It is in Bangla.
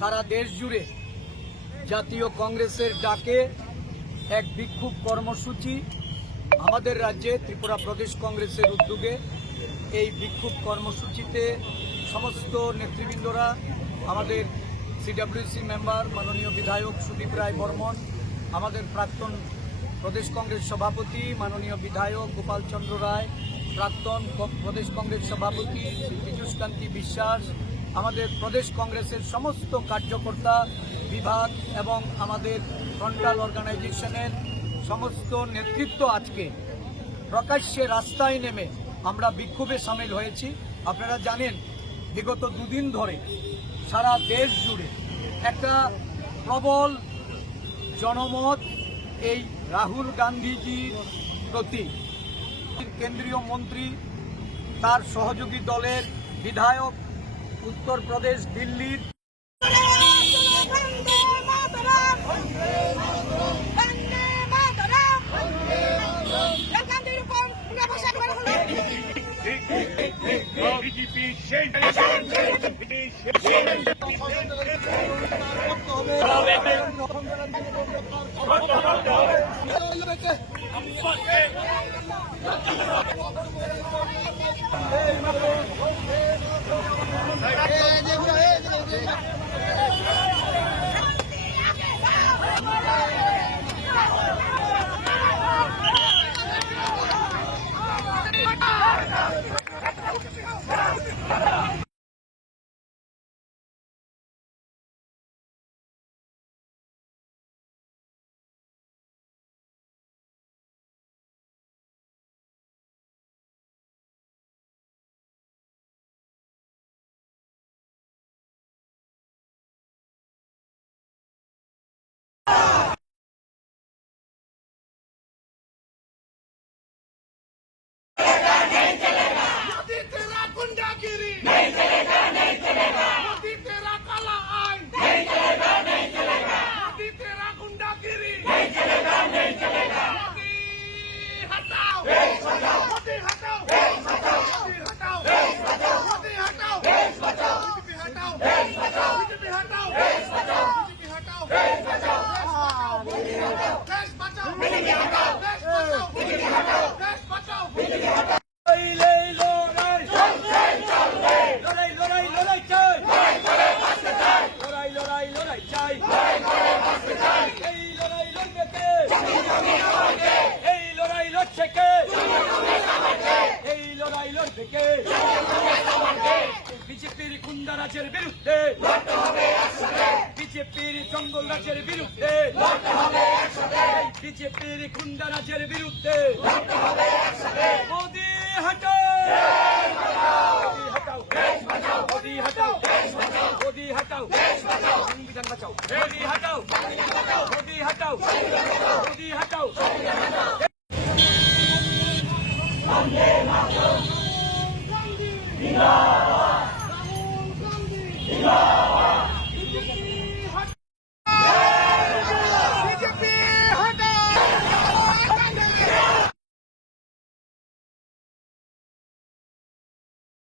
সারা দেশ জুড়ে জাতীয় কংগ্রেসের ডাকে এক বিক্ষোভ কর্মসূচি আমাদের রাজ্যে ত্রিপুরা প্রদেশ কংগ্রেসের উদ্যোগে এই বিক্ষোভ কর্মসূচিতে সমস্ত নেতৃবৃন্দরা, আমাদের সিডাব্লিউসি মেম্বার মাননীয় বিধায়ক সুদীপ রায় বর্মন, আমাদের প্রাক্তন প্রদেশ কংগ্রেস সভাপতি, মাননীয় বিধায়ক গোপাল চন্দ্র রায়, প্রাক্তন প্রদেশ কংগ্রেস সভাপতি শ্রী বিশ্বাস, আমাদের প্রদেশ কংগ্রেসের সমস্ত কার্যকর্তা বিভাগ এবং আমাদের ফ্রন্টাল অর্গানাইজেশনের সমস্ত নেতৃত্ব আজকে প্রকাশ্যে রাস্তায় নেমে আমরা বিক্ষোভে সামিল হয়েছি। আপনারা জানেন, বিগত দুদিন ধরে সারা দেশ জুড়ে একটা প্রবল জনমত এই রাহুল গান্ধীজির প্রতি। কেন্দ্রীয় মন্ত্রী, তার সহযোগী দলের বিধায়ক, উত্তরপ্রদেশ, দিল্লির Petition! Petition! Be Petition! এই লড়াই লড়বে কে বিজেপির কুন্দা রাজের বিরুদ্ধে। লড়তে হবে একসাথে বিজেপির জঙ্গল রাজের বিরুদ্ধে। লড়তে হবে একসাথে বিজেপির কুন্দা রাজের বিরুদ্ধে। লড়তে হবে একসাথে মোদি হটাও। মোদি হটাও। দেশ বাঁচাও। মোদি হাটাও। দেশ বাঁচাও মোদি হটাও। দেশ